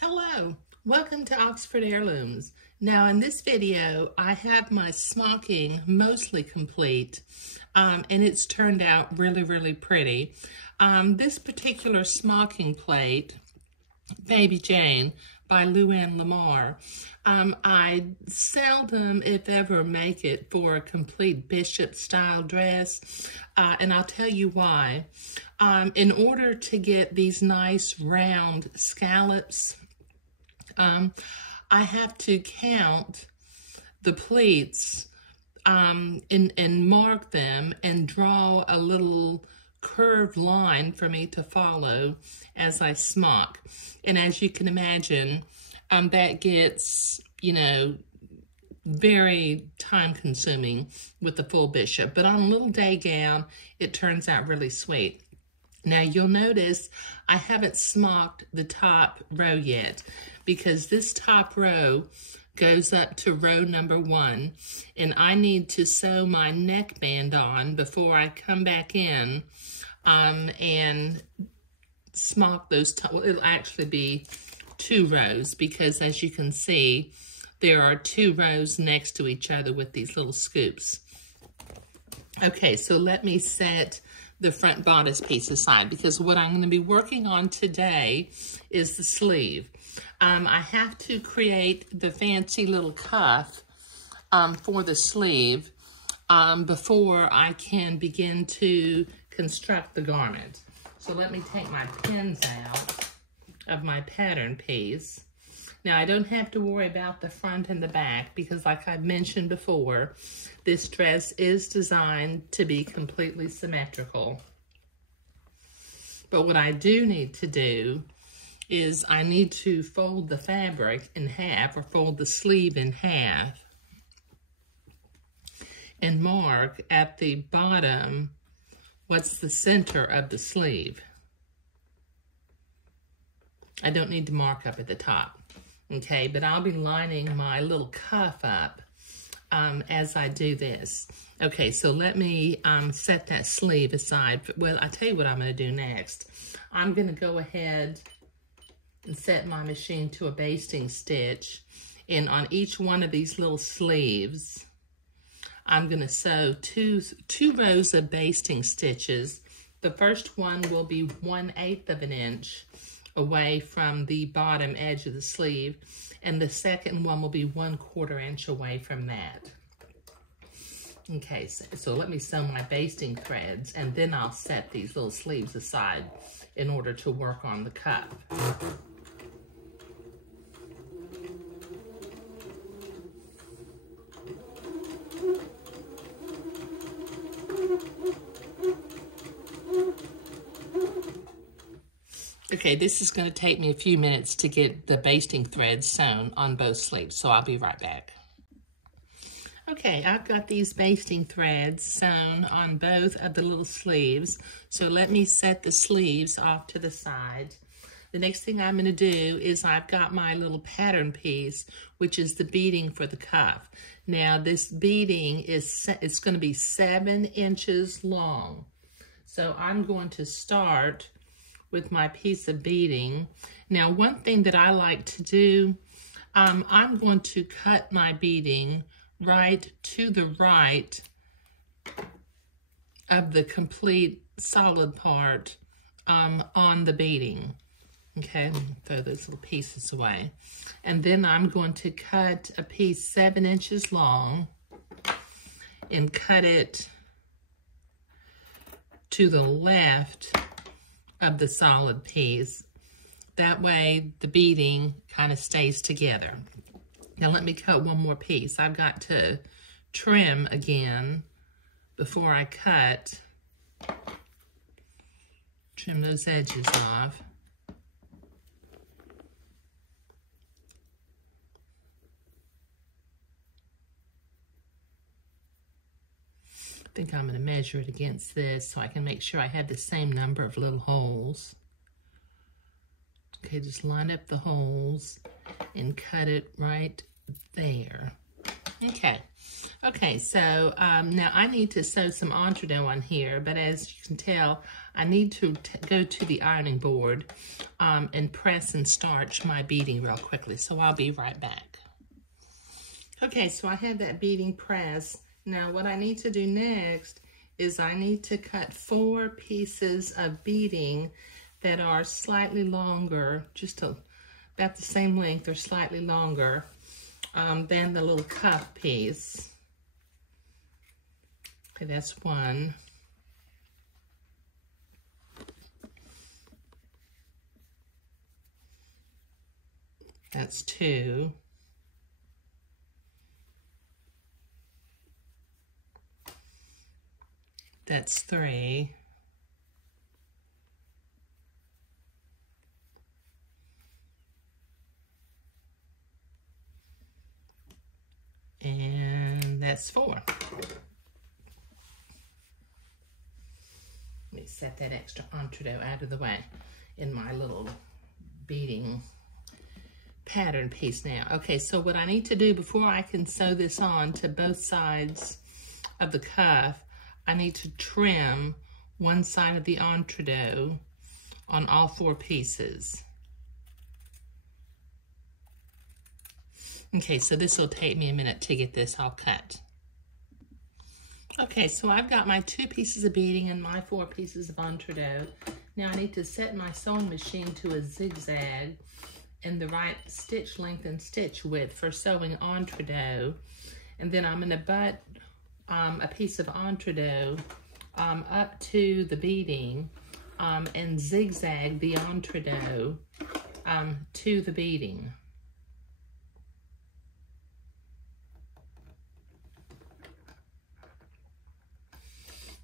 Hello, welcome to Oxford Heirlooms. Now in this video, I have my smocking mostly complete and it's turned out really pretty. This particular smocking plate, Baby Jane by Louise Lamar, I seldom, if ever, make it for a complete bishop style dress, and I'll tell you why. In order to get these nice round scallops, I have to count the pleats and mark them and draw a little curved line for me to follow as I smock. And as you can imagine, that gets, very time consuming with the full bishop. But on a little day gown, it turns out really sweet. Now you'll notice I haven't smocked the top row yet because this top row goes up to row number 1 and I need to sew my neckband on before I come back in and smock those well, it'll actually be 2 rows because as you can see there are 2 rows next to each other with these little scoops. Okay, so let me set the front bodice piece aside because what I'm going to be working on today is the sleeve. I have to create the fancy little cuff for the sleeve before I can begin to construct the garment. So let me take my pins out of my pattern piece. Now I don't have to worry about the front and the back because like I've mentioned before, this dress is designed to be completely symmetrical. But what I do need to do is I need to fold the fabric in half or fold the sleeve in half and mark at the bottom what's the center of the sleeve. I don't need to mark up at the top, okay? But I'll be lining my little cuff up as I do this. Okay, so let me set that sleeve aside. Well, I'll tell you what I'm going to do next. I'm going to go ahead and set my machine to a basting stitch. And on each one of these little sleeves, I'm going to sew two rows of basting stitches. The first one will be 1/8 of an inch away from the bottom edge of the sleeve, and the second one will be 1/4 inch away from that. Okay, so let me sew my basting threads, and then I'll set these little sleeves aside in order to work on the cuff. Okay, this is going to take me a few minutes to get the basting threads sewn on both sleeves, so I'll be right back. Okay, I've got these basting threads sewn on both of the little sleeves, so let me set the sleeves off to the side. The next thing I'm going to do is I've got my little pattern piece, which is the beading for the cuff. Now, this beading it's going to be 7 inches long, so I'm going to start with my piece of beading. Now, one thing that I like to do, I'm going to cut my beading right to the right of the complete solid part on the beading. Okay, throw those little pieces away. And then I'm going to cut a piece 7 inches long and cut it to the left of the solid piece. That way the beading kind of stays together. Now let me cut one more piece. I've got to trim again before I cut. Trim those edges off. I think I'm going to measure it against this so I can make sure I have the same number of little holes. Okay, just line up the holes and cut it right there. Okay, Okay, so now I need to sew some entrecot on here, but as you can tell, I need to go to the ironing board and press and starch my beading real quickly, so I'll be right back. Okay, so I have that beading press. Now what I need to do next is I need to cut 4 pieces of beading that are slightly longer, just about the same length or slightly longer than the little cuff piece. Okay, that's 1. That's 2. That's 3. And that's 4. Let me set that extra entrecot out of the way in my little beading pattern piece now. Okay, so what I need to do before I can sew this on to both sides of the cuff, I need to trim one side of the entrecot on all 4 pieces. Okay, so this will take me a minute to get this all cut. Okay, so I've got my 2 pieces of beading and my 4 pieces of entrecot. Now I need to set my sewing machine to a zigzag in the right stitch length and stitch width for sewing entrecot. And then I'm going to butt a piece of entrecot up to the beading and zigzag the entrecot to the beading.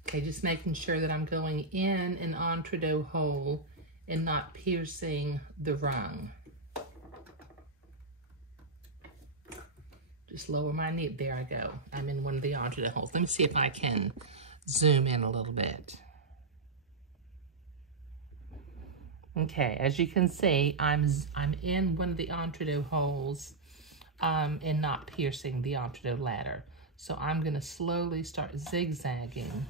Okay, just making sure that I'm going in an entrecot hole and not piercing the rung. Just lower my knit. There I go. I'm in one of the entrecot holes. Let me see if I can zoom in a little bit. Okay, as you can see, I'm in one of the entrecot holes and not piercing the entrecot ladder. So I'm going to slowly start zigzagging.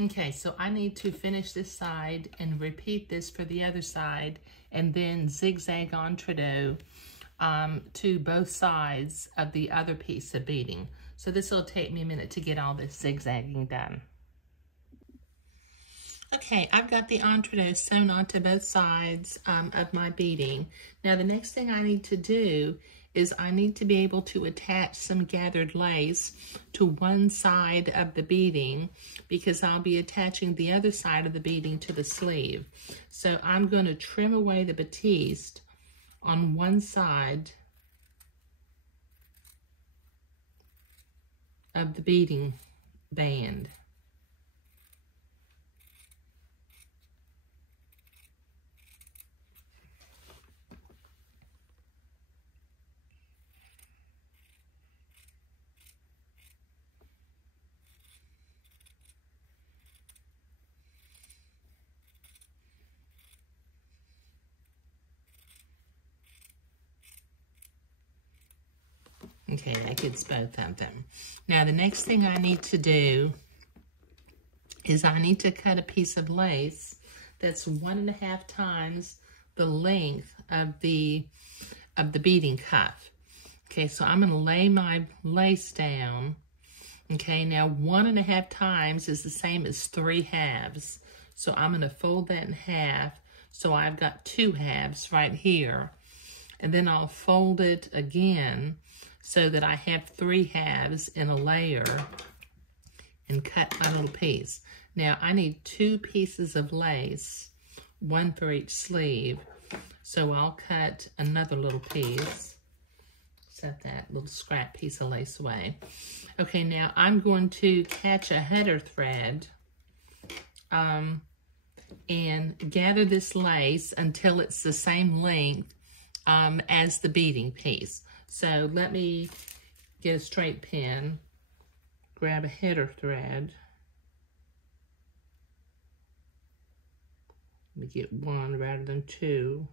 Okay, so I need to finish this side and repeat this for the other side and then zigzag entrecot to both sides of the other piece of beading. So this will take me a minute to get all this zigzagging done. Okay, I've got the entrecot sewn onto both sides of my beading. Now the next thing I need to do is I need to be able to attach some gathered lace to one side of the beading because I'll be attaching the other side of the beading to the sleeve. So I'm going to trim away the batiste on one side of the beading band. Okay, that gets both of them. Now the next thing I need to do is I need to cut a piece of lace that's 1.5 times the length of the beading cuff. Okay, so I'm gonna lay my lace down. Okay, now 1.5 times is the same as 3 halves. So I'm gonna fold that in half. So I've got 2 halves right here. And then I'll fold it again so that I have 3 halves in a layer and cut my little piece. Now I need 2 pieces of lace, 1 for each sleeve. So I'll cut another little piece, set that little scrap piece of lace away. Okay, now I'm going to catch a header thread and gather this lace until it's the same length as the beading piece. So let me get a straight pin, grab a header thread. Let me get one rather than two.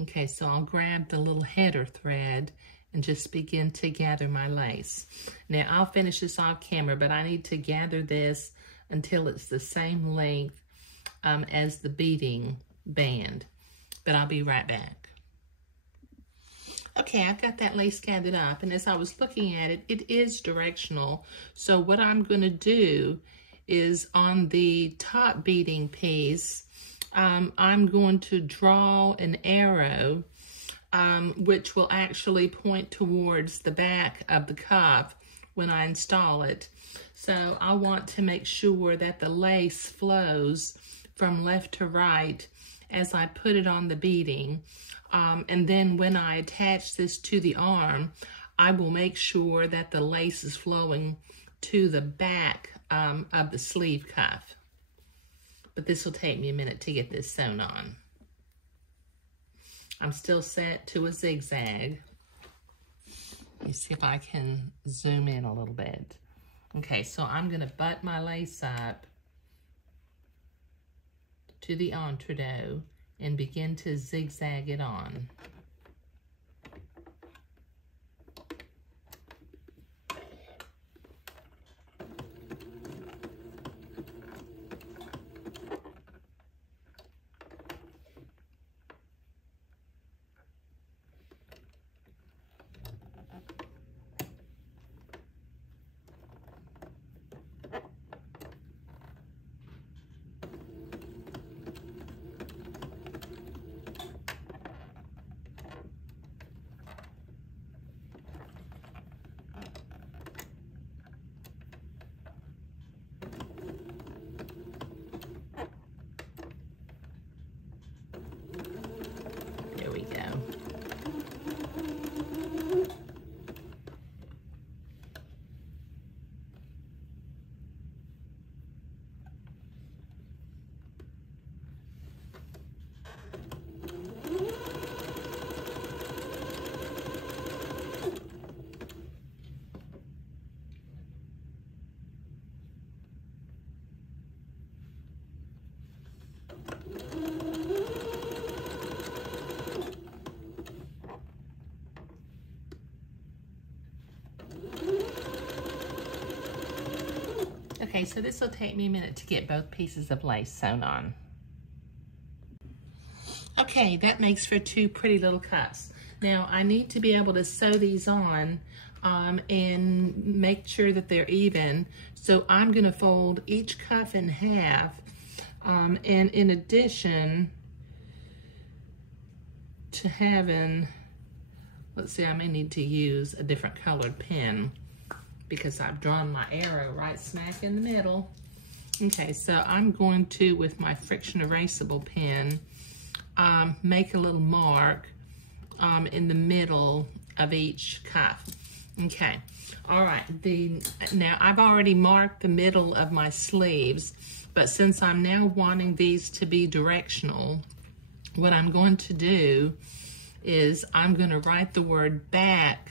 Okay, so I'll grab the little header thread and just begin to gather my lace. Now, I'll finish this off camera, but I need to gather this until it's the same length as the beading band. But I'll be right back. Okay, I've got that lace gathered up, and as I was looking at it, it is directional. So what I'm going to do is on the top beading piece, I'm going to draw an arrow which will actually point towards the back of the cuff when I install it. So I want to make sure that the lace flows from left to right as I put it on the beading. And then when I attach this to the arm, I will make sure that the lace is flowing to the back of the sleeve cuff. But this will take me a minute to get this sewn on. I'm still set to a zigzag. Let me see if I can zoom in a little bit. Okay, so I'm going to butt my lace up to the entredot and begin to zigzag it on. Okay, so this will take me a minute to get both pieces of lace sewn on. Okay, that makes for two pretty little cuffs. Now, I need to be able to sew these on and make sure that they're even. So I'm gonna fold each cuff in half. And in addition to having, let's see, I may need to use a different colored pen because I've drawn my arrow right smack in the middle. Okay, so I'm going to, with my friction erasable pen, make a little mark in the middle of each cuff. Okay, all right, now I've already marked the middle of my sleeves, but since I'm now wanting these to be directional, what I'm going to do is I'm going to write the word back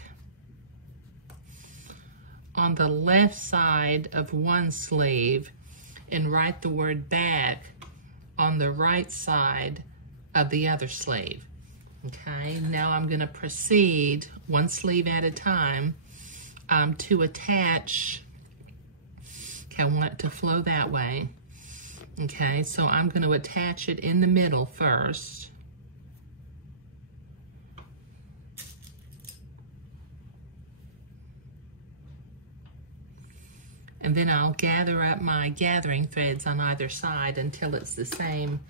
on the left side of one sleeve and write the word back on the right side of the other sleeve. Okay, now I'm going to proceed one sleeve at a time to attach. Okay, I want it to flow that way. Okay, so I'm going to attach it in the middle first. And then I'll gather up my gathering threads on either side until it's the same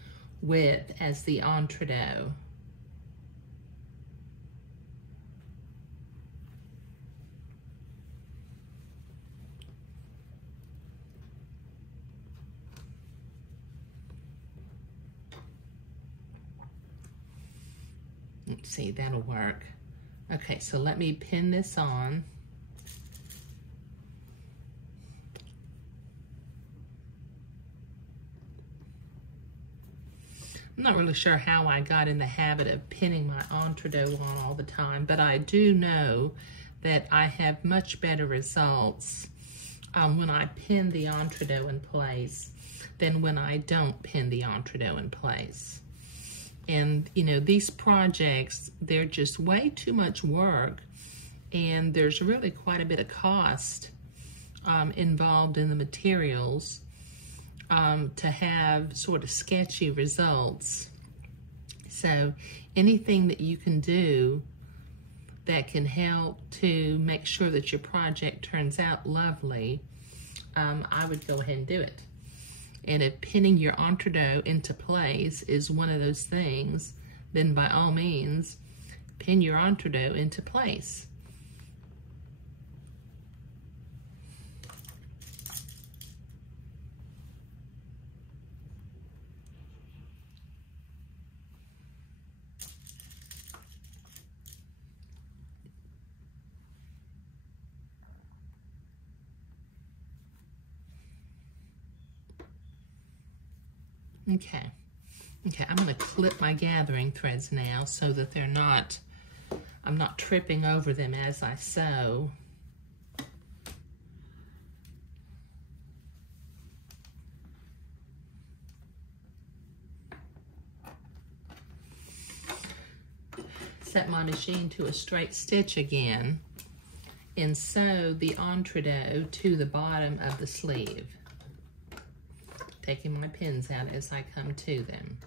width as the entredot. Let's see, that'll work. Okay, so let me pin this on. I'm not really sure how I got in the habit of pinning my entree on all the time, but I do know that I have much better results when I pin the entree in place than when I don't pin the entree in place. And, you know, these projects, they're just way too much work, and there's really quite a bit of cost involved in the materials to have sort of sketchy results. So anything that you can do that can help to make sure that your project turns out lovely, I would go ahead and do it. And if pinning your entree into place is one of those things, then by all means, pin your entree into place. Okay, I'm going to clip my gathering threads now so that I'm not tripping over them as I sew. Set my machine to a straight stitch again and sew the entree to the bottom of the sleeve, taking my pins out as I come to them.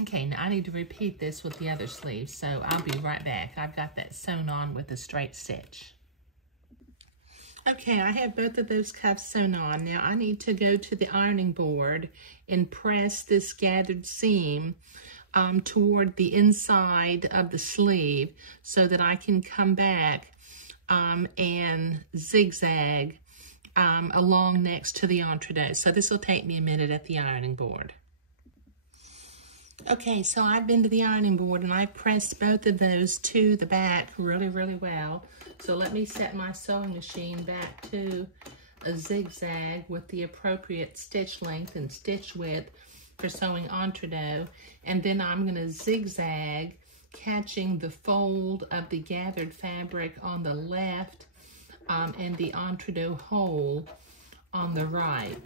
Okay, now I need to repeat this with the other sleeve, so I'll be right back. I've got that sewn on with a straight stitch. Okay, I have both of those cuffs sewn on. Now I need to go to the ironing board and press this gathered seam toward the inside of the sleeve so that I can come back and zigzag along next to the entree. So this will take me a minute at the ironing board. Okay, so I've been to the ironing board and I pressed both of those to the back really, really well. So let me set my sewing machine back to a zigzag with the appropriate stitch length and stitch width for sewing entree. And then I'm going to zigzag, catching the fold of the gathered fabric on the left and the entree hole on the right.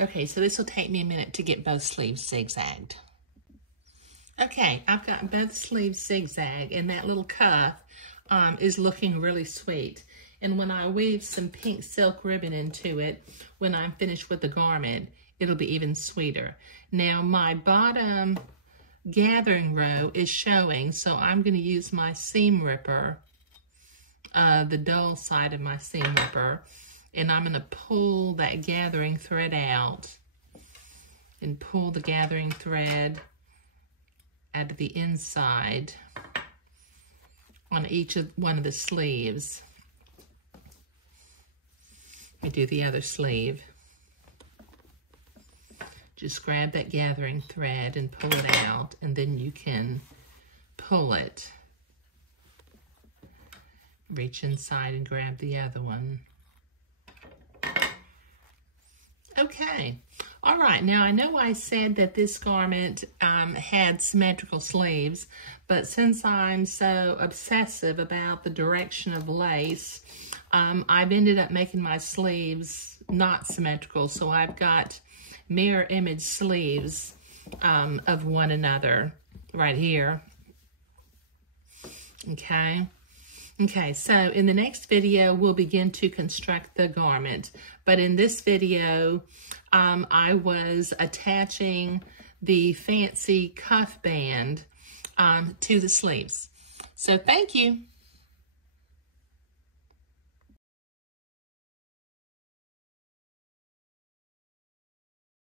Okay, so this will take me a minute to get both sleeves zigzagged. Okay, I've got both sleeves zigzagged, and that little cuff is looking really sweet. And when I weave some pink silk ribbon into it, when I'm finished with the garment, it'll be even sweeter. Now, my bottom gathering row is showing, so I'm going to use my seam ripper, the dull side of my seam ripper, and I'm going to pull that gathering thread out and pull the gathering thread out of the inside on each of one of the sleeves. We do the other sleeve. Just grab that gathering thread and pull it out, and then you can pull it. Reach inside and grab the other one. Okay. All right. Now, I know I said that this garment had symmetrical sleeves, but since I'm so obsessive about the direction of lace, I've ended up making my sleeves not symmetrical. So I've got mirror image sleeves of one another right here. Okay. Okay, so in the next video, we'll begin to construct the garment. But in this video, I was attaching the fancy cuff band to the sleeves. So thank you.